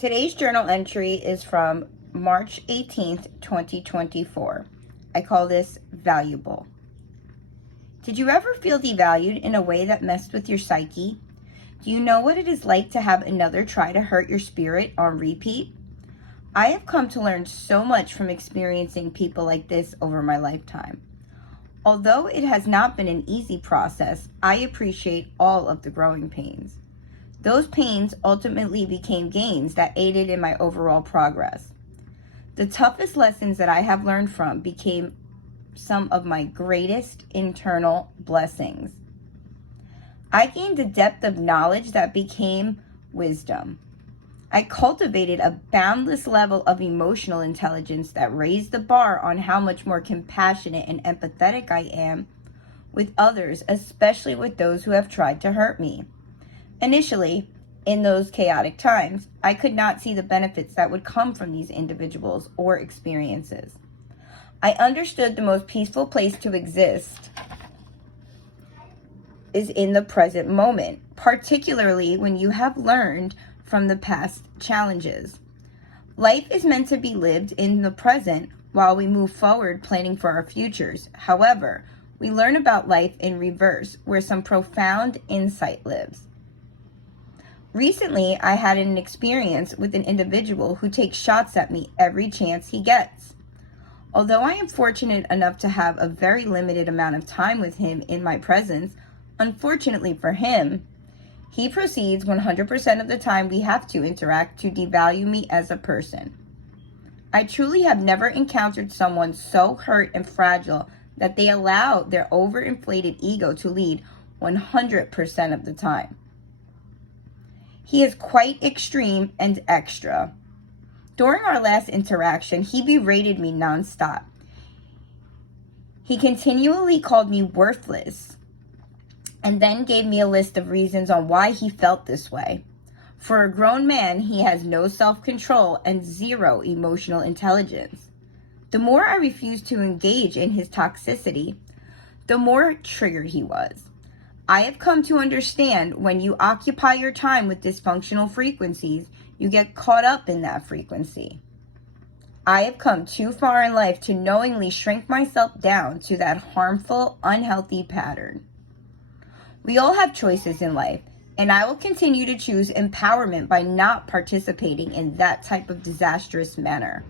Today's journal entry is from March 18th, 2024. I call this valuable. Did you ever feel devalued in a way that messed with your psyche? Do you know what it is like to have another try to hurt your spirit on repeat? I have come to learn so much from experiencing people like this over my lifetime. Although it has not been an easy process, I appreciate all of the growing pains. Those pains ultimately became gains that aided in my overall progress. The toughest lessons that I have learned from became some of my greatest internal blessings. I gained a depth of knowledge that became wisdom. I cultivated a boundless level of emotional intelligence that raised the bar on how much more compassionate and empathetic I am with others, especially with those who have tried to hurt me. Initially, in those chaotic times, I could not see the benefits that would come from these individuals or experiences. I understood the most peaceful place to exist is in the present moment, particularly when you have learned from the past challenges. Life is meant to be lived in the present while we move forward planning for our futures. However, we learn about life in reverse, where some profound insight lives. Recently, I had an experience with an individual who takes shots at me every chance he gets. Although I am fortunate enough to have a very limited amount of time with him in my presence, unfortunately for him, he proceeds 100% of the time we have to interact to devalue me as a person. I truly have never encountered someone so hurt and fragile that they allow their overinflated ego to lead 100% of the time. He is quite extreme and extra. During our last interaction, he berated me nonstop. He continually called me worthless and then gave me a list of reasons on why he felt this way. For a grown man, he has no self-control and zero emotional intelligence. The more I refused to engage in his toxicity, the more triggered he was. I have come to understand when you occupy your time with dysfunctional frequencies, you get caught up in that frequency. I have come too far in life to knowingly shrink myself down to that harmful, unhealthy pattern. We all have choices in life, and I will continue to choose empowerment by not participating in that type of disastrous manner.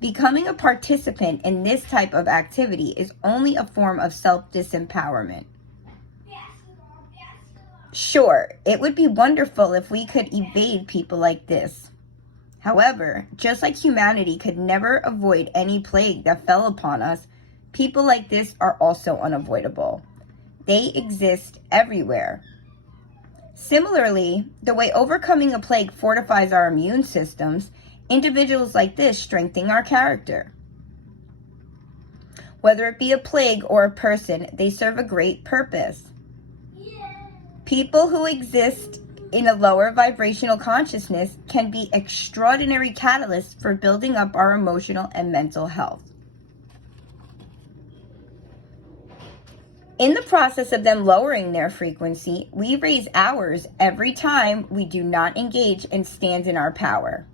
Becoming a participant in this type of activity is only a form of self-disempowerment. Sure, it would be wonderful if we could evade people like this. However, just like humanity could never avoid any plague that fell upon us, people like this are also unavoidable. They exist everywhere. Similarly, the way overcoming a plague fortifies our immune systems, individuals like this strengthen our character. Whether it be a plague or a person, they serve a great purpose. People who exist in a lower vibrational consciousness can be extraordinary catalysts for building up our emotional and mental health. In the process of them lowering their frequency, we raise ours every time we do not engage and stand in our power.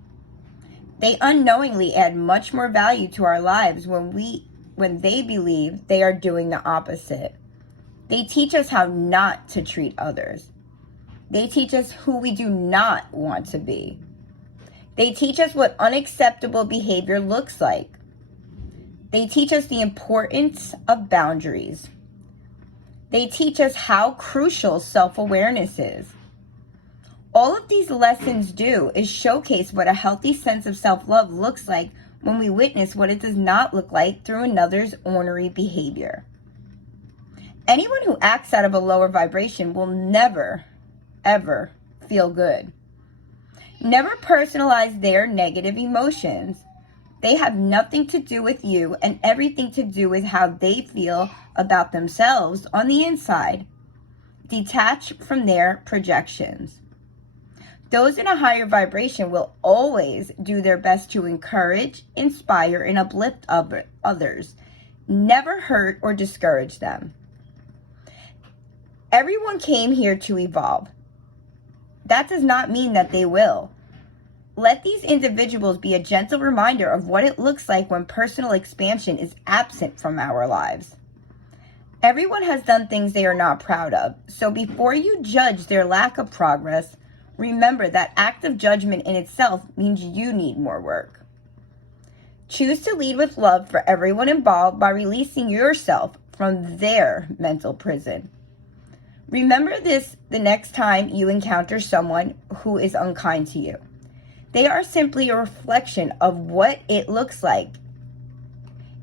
They unknowingly add much more value to our lives when they believe they are doing the opposite. They teach us how not to treat others. They teach us who we do not want to be. They teach us what unacceptable behavior looks like. They teach us the importance of boundaries. They teach us how crucial self-awareness is. All of these lessons do is showcase what a healthy sense of self-love looks like when we witness what it does not look like through another's ornery behavior. Anyone who acts out of a lower vibration will never, ever feel good. Never personalize their negative emotions. They have nothing to do with you and everything to do with how they feel about themselves on the inside. Detach from their projections. Those in a higher vibration will always do their best to encourage, inspire, and uplift others. Never hurt or discourage them. Everyone came here to evolve. That does not mean that they will. Let these individuals be a gentle reminder of what it looks like when personal expansion is absent from our lives. Everyone has done things they are not proud of, so before you judge their lack of progress, remember that act of judgment in itself means you need more work. Choose to lead with love for everyone involved by releasing yourself from their mental prison. Remember this the next time you encounter someone who is unkind to you. They are simply a reflection of what it looks like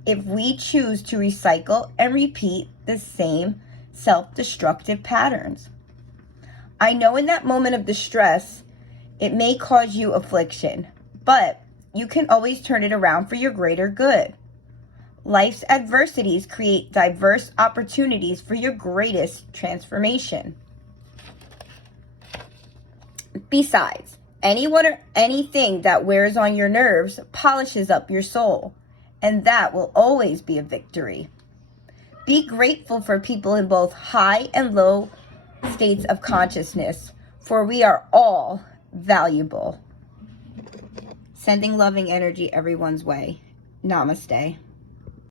if we choose to recycle and repeat the same self-destructive patterns. I know in that moment of distress, it may cause you affliction, but you can always turn it around for your greater good. Life's adversities create diverse opportunities for your greatest transformation. Besides, anyone or anything that wears on your nerves polishes up your soul, and that will always be a victory. Be grateful for people in both high and low states of consciousness, for we are all valuable. Sending loving energy everyone's way. Namaste.